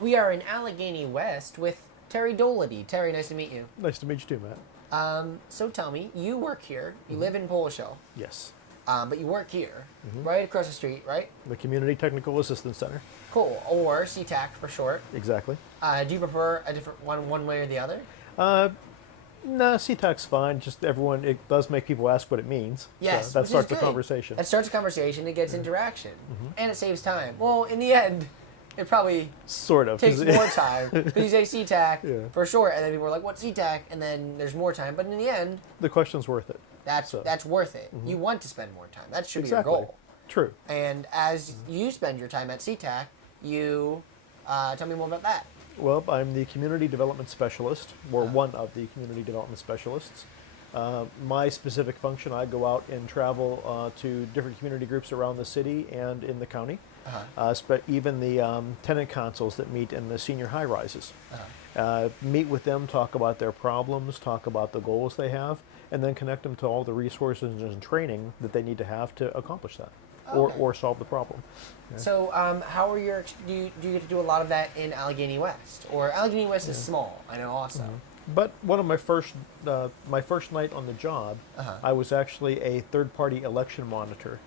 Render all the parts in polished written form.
We are in Allegheny West with Terry Doloughty. Terry, nice to meet you. Nice to meet you too, Matt. So tell me, you work here. You live in Polishville, Yes. but you work here, right across the street, right? The Community Technical Assistance Center. Cool. Or CTAC for short. Exactly. Do you prefer a different one way or the other? No, CTAC's fine. Just everyone, it does make people ask what it means. Yes, So that which starts is the good. conversation. That starts a conversation. It gets interaction, and it saves time. Well, in the end, it probably Sort of. takes more time because you say CTAC Yeah. for short, and then people are like, "What's CTAC?" And then there's more time. But in the end, The question's worth it. that's worth it. You want to spend more time. That should Exactly. be your goal. True. And as you spend your time at CTAC, you tell me more about that. Well, I'm the Community Development Specialist, or one of the Community Development Specialists. My specific function, I go out and travel to different community groups around the city and in the county. Even the tenant councils that meet in the senior high rises. Meet with them, talk about their problems, talk about the goals they have, and then connect them to all the resources and training that they need to have to accomplish that. Okay. Or solve the problem. Yeah. So, how are your? Do you get to do a lot of that in Allegheny West, or Allegheny West is small? I know also. But one of my first night on the job, I was actually a third-party election monitor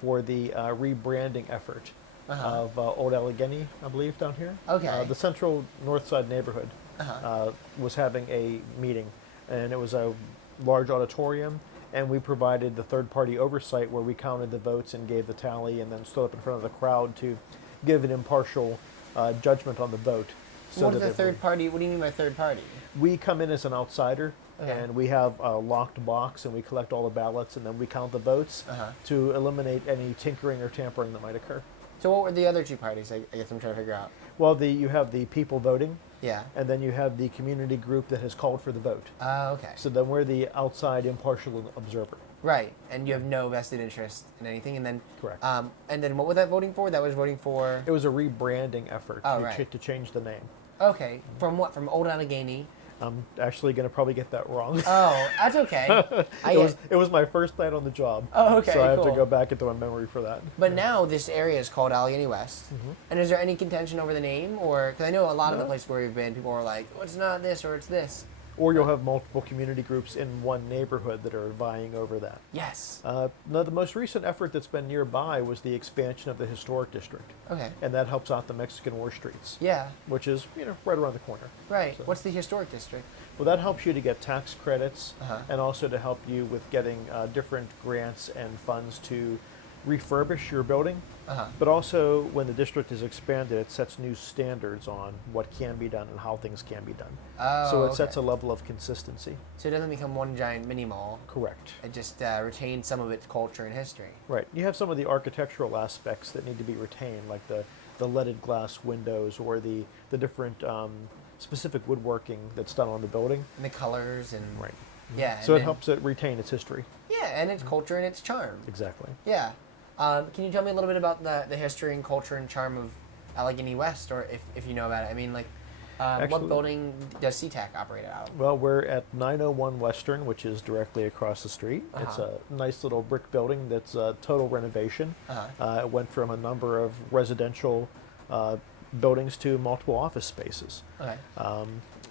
for the rebranding effort of Old Allegheny, I believe, down here. Okay. The central north side neighborhood was having a meeting, and it was a large auditorium, and we provided the third-party oversight where we counted the votes and gave the tally, and then stood up in front of the crowd to give an impartial judgment on the vote. So What is that the third party? What do you mean by third party? we come in as an outsider, and we have a locked box, and we collect all the ballots, and then we count the votes to eliminate any tinkering or tampering that might occur. So, what were the other two parties? I guess I'm trying to figure out. Well, you have the people voting, Yeah. and then you have the community group that has called for the vote. Okay. So then we're the outside impartial observer. Right, and you have no vested interest in anything, and then Correct. And then what was that voting for? That was voting for. It was a rebranding effort Oh, right. to change the name. Okay, from what? From Old Allegheny. I'm actually going to probably get that wrong. Oh, that's okay. It was my first night on the job. Oh, okay, So I have to cool. go back into my memory for that. But now this area is called Allegheny West. And is there any contention over the name, or because I know a lot of the places where we've been, people are like, "Oh, it's not this or it's this." Or you'll have multiple community groups in one neighborhood that are vying over that. Yes. Now, the most recent effort that's been nearby was the expansion of the historic district, Okay. and that helps out the Mexican War Streets, Yeah. which is right around the corner. Right. So- What's the historic district? Well, that helps you to get tax credits, Uh-huh. and also to help you with getting different grants and funds to refurbish your building. But also, when the district is expanded, it sets new standards on what can be done and how things can be done. Oh, So it sets a okay. level of consistency. So it doesn't become one giant mini mall. Correct. It just retains some of its culture and history. Right. You have some of the architectural aspects that need to be retained, like the leaded glass windows or the different specific woodworking that's done on the building. And the colors and. Right. Yeah. So and it helps it retain its history. Yeah, and its culture and its charm. Exactly. Yeah. Can you tell me a little bit about the history and culture and charm of Allegheny West, or if you know about it? I mean, like, what Actually- building does CTAC operate out of? Well, we're at 901 Western, which is directly across the street. It's a nice little brick building that's a total renovation. It went from a number of residential buildings to multiple office spaces. Okay.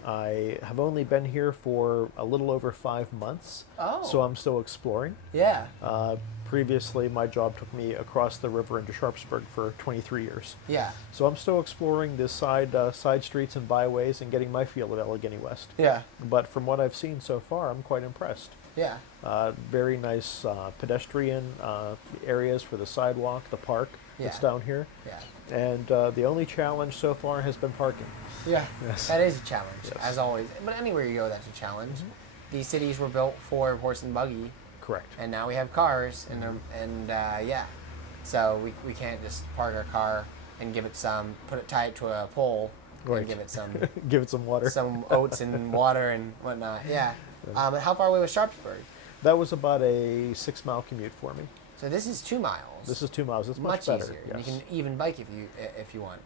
I have only been here for a little over 5 months, Oh. so I'm still exploring. Yeah. Previously, my job took me across the river into Sharpsburg for 23 years. Yeah. So I'm still exploring the side streets and byways and getting my feel of Allegheny West. Yeah. But from what I've seen so far, I'm quite impressed. Yeah. Very nice pedestrian areas for the sidewalk, the park that's Yeah. down here. Yeah. And the only challenge so far has been parking. Yeah. Yes. That is a challenge, Yes. as always. But anywhere you go, that's a challenge. These cities were built for horse and buggy, Correct. and now we have cars, and yeah. So we can't just park our car and give it tie it to a pole, Right. and give it some Give it some water. some oats and water and whatnot. Yeah. How far away was Sharpsburg? That was about a 6-mile commute for me. So this is 2 miles. This is 2 miles. It's much much better. easier. Yes. And you can even bike if you want.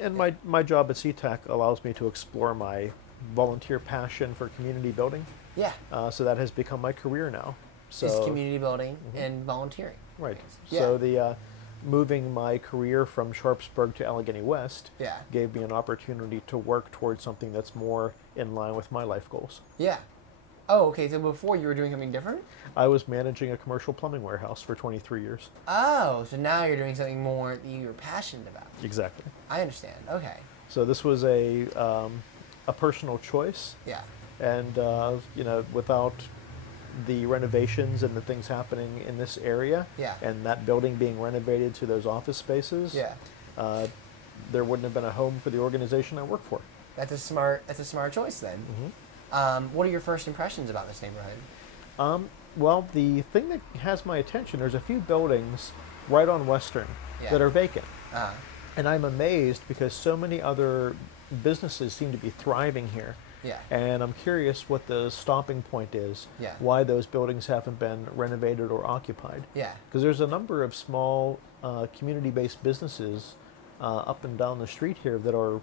And my job at CTAC allows me to explore my volunteer passion for community building. Yeah. So that has become my career now. So It's community building and volunteering. right. Yeah. So moving my career from Sharpsburg to Allegheny West Yeah. gave me an opportunity to work towards something that's more in line with my life goals. Yeah. Oh, okay. So before you were doing something different? I was managing a commercial plumbing warehouse for 23 years. Oh, so now you're doing something more that you're passionate about. Exactly. I understand. Okay. So this was a personal choice, Yeah. and without the renovations and the things happening in this area, Yeah. and that building being renovated to those office spaces, Yeah. there wouldn't have been a home for the organization I work for. That's a smart choice then. What are your first impressions about this neighborhood? Well, the thing that has my attention, there's a few buildings right on Western Yeah. that are vacant. Uh, And I'm amazed because so many other businesses seem to be thriving here. yeah. And I'm curious what the stopping point is, Yeah. why those buildings haven't been renovated or occupied. Yeah. Because there's a number of small community-based businesses up and down the street here that are,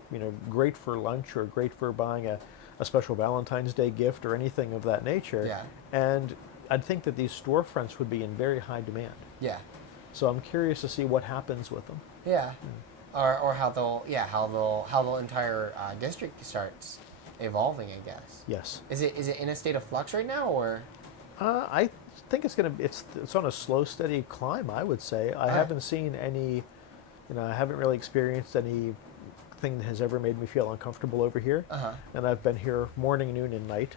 great for lunch or great for buying a special Valentine's Day gift or anything of that nature. Yeah. And I'd think that these storefronts would be in very high demand. Yeah. So I'm curious to see what happens with them. Yeah. Or how the entire district starts evolving, I guess. Yes. Is it in a state of flux right now, or? I think it's on a slow, steady climb, I would say. I haven't seen any, I haven't really experienced anything that has ever made me feel uncomfortable over here. And I've been here morning, noon, and night.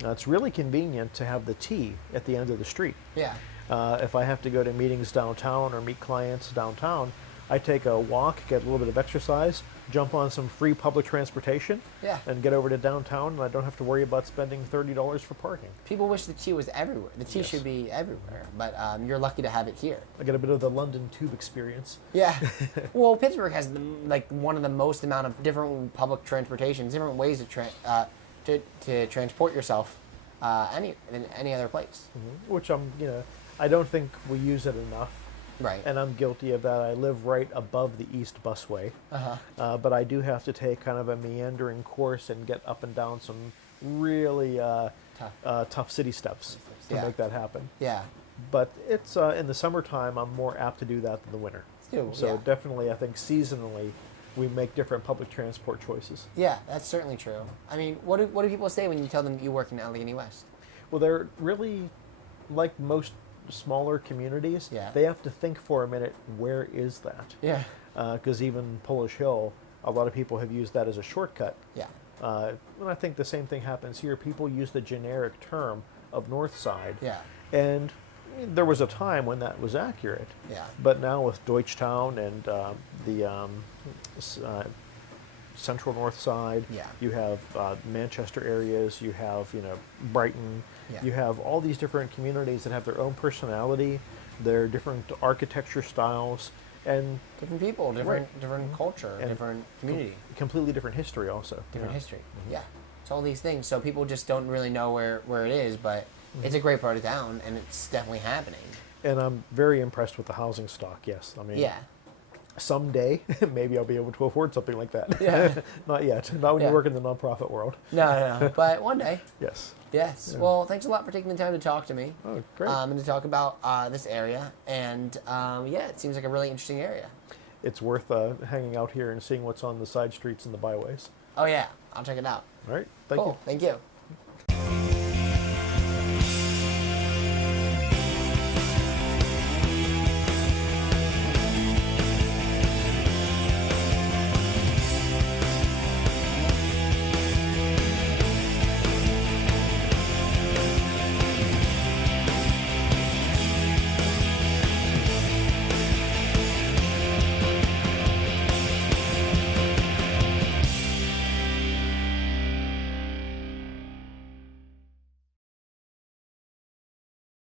It's really convenient to have the T at the end of the street. Yeah. If I have to go to meetings downtown or meet clients downtown, I take a walk, get a little bit of exercise, jump on some free public transportation, Yeah. and get over to downtown, and I don't have to worry about spending $30 for parking. People wish the T was everywhere. The T Yes. should be everywhere, but you're lucky to have it here. I get a bit of the London Tube experience. Yeah. Well, Pittsburgh has one of the most amount of different public transportations, different ways to transport yourself than any other place. Which I don't think we use it enough. Right. And I'm guilty of that. I live right above the East Busway. But I do have to take kind of a meandering course and get up and down some really tough city steps to Yeah. make that happen. Yeah. But it's in the summertime, I'm more apt to do that than the winter. So yeah. definitely, I think seasonally, we make different public transport choices. Yeah, that's certainly true. I mean, what do people say when you tell them you work in Allegheny West? Well, they're really, like most smaller communities, Yeah. they have to think for a minute, where is that? Yeah. Because even Polish Hill, a lot of people have used that as a shortcut. Yeah. And I think the same thing happens here. People use the generic term of North Side. Yeah. And there was a time when that was accurate. Yeah. But now with Deutschtown and the Central North Side, Yeah. you have Manchester areas, you have Brighton, Yeah. you have all these different communities that have their own personality, their different architecture styles, and Different people, different culture, And different community, completely different history also. different Yeah. history. Yeah. It's all these things. So people just don't really know where it is, but it's a great part of town, and it's definitely happening. And I'm very impressed with the housing stock, yes. I mean, Yeah. someday, maybe I'll be able to afford something like that. Yeah. Not yet. Not when Yeah. you work in the nonprofit world. No. But one day. Yes. Yes. Yeah. Well, thanks a lot for taking the time to talk to me. Oh, great. And to talk about this area. And it seems like a really interesting area. It's worth hanging out here and seeing what's on the side streets and the byways. Oh, yeah. I'll check it out. All right. Thank you. Cool. Thank you.